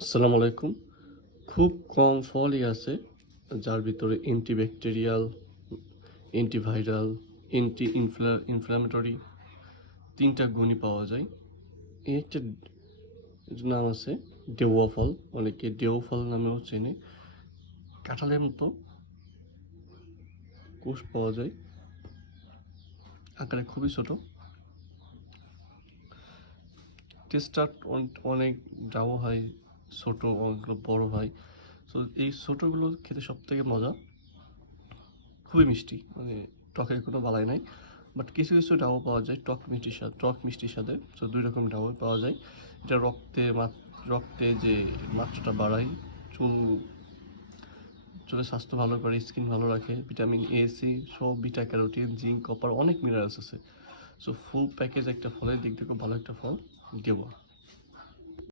আসসালামু আলাইকুম খুব কম ফলই আছে যার ভিতরে অ্যান্টিব্যাকটেরিয়াল অ্যান্টিভাইরাল অ্যান্টি ইনফ্লামেটরি তিনটা গুণই পাওয়া যায়। এই একটা নাম আছে ডেওয়া ফল অনেকে দেও ফল নামেও চেনে। কাঁঠালের মতো কোষ পাওয়া যায়। আকারে খুবই ছোট। টেস্টটা অনেক ডাও হয় ছোট অনেকগুলো বড় হয়। সো এই ছোটোগুলো খেতে সব থেকে মজা। খুবই মিষ্টি মানে টকের কোনো বালাই নাই। বাট কিছু কিছু ডাবও পাওয়া যায়, টক মিষ্টির সাথে টক মিষ্টির সাথে। সো দুই রকম ডাবও পাওয়া যায়। এটা রক্তে রক্তে যে মাত্রাটা বাড়ায়, চুল, চুলের স্বাস্থ্য ভালো করে, স্কিন ভালো রাখে, ভিটামিন এ সি সব বিটা ক্যারোটিন, জিঙ্ক, কপার, অনেক মিনারেলস আছে। সো ফুল প্যাকেজ একটা ফলের দিক থেকে ভালো একটা ফল দেওয়া